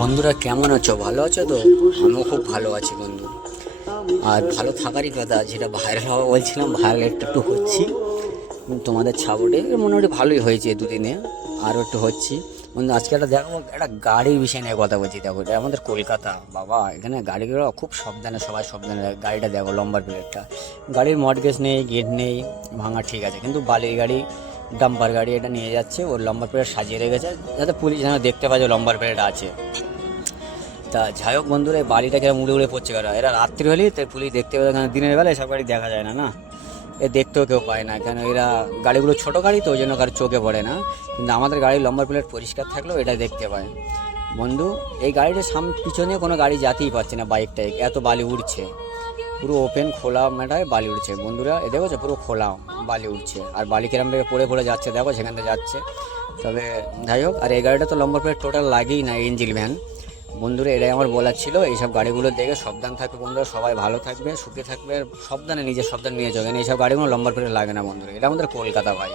বন্ধুরা কেমন আছো? ভালো আছো তো? আমিও খুব ভালো আছি বন্ধু। আর ভালো থাকারই কথা, যেটা ভাইরাল হওয়া বলছিলাম, ভাইরাল একটু একটু হচ্ছি। তোমাদের ছাপটে মোটামুটি ভালোই হয়েছে দুদিনে, আরও একটু হচ্ছি। বন্ধু আজকে একটা দেখো, একটা গাড়ির বিষয় নিয়ে কথা বলছি। দেখো, এটা আমাদের কলকাতা বাবা, এখানে গাড়িগুলো খুব সাবধানে, সবাই সাবধানে। গাড়িটা দেখো, লম্বার প্লেটটা, গাড়ির মর্টগেজ নেই, গেট নেই, ভাঙা ঠিক আছে, কিন্তু বালির গাড়ি, ডাম্পার গাড়ি এটা নিয়ে যাচ্ছে, ওর লম্বার প্লেট সাজিয়ে রেখেছে যাতে পুলিশ যেন দেখতে পায় যে লম্বার প্লেট আছে। তা যাই হোক বন্ধুরা, এই বাড়িটাকে উড়ে উড়ে পড়ছে কারা, এরা রাত্রি হলেই তাই পুলিশ দেখতে পাবে, কারণ দিনের বেলা এসব গাড়ি দেখা যায় না, না এ দেখতেও কেউ পায় না, কেন এরা গাড়িগুলো ছোটো গাড়ি তো, ওই জন্য কারো চোখে পড়ে না। কিন্তু আমাদের গাড়ির লম্বার প্লেট পরিষ্কার থাকলেও এটা দেখতে পায়। বন্ধু এই গাড়িটার পিছনে কোনো গাড়ি যেতেই পারছে না, বাইকটায় এত বালি উঠছে, পুরো ওপেন খোলা মেটায় বালি উঠছে। বন্ধুরা এ দেখো, পুরো খোলা বালি উঠছে, আর বালি কিরম থেকে পড়ে পড়ে যাচ্ছে, দেখো সেখান থেকে যাচ্ছে। তবে যাই হোক, আর এই গাড়িটা তো লম্বা প্লেট টোটাল লাগেই না, ইঞ্জিন ভ্যান। বন্ধুরা এটাই আমার বলার ছিল, এইসব গাড়িগুলো দেখে সাবধান থাকবে বন্ধুরা, সবাই ভালো থাকবে, সুখে থাকবে, আর সাবধানে নিজের সাবধান নিয়ে যাবেন। এইসব গাড়িগুলো লম্বা প্লেট লাগে না বন্ধুরা, এটা আমাদের কলকাতা ভাই।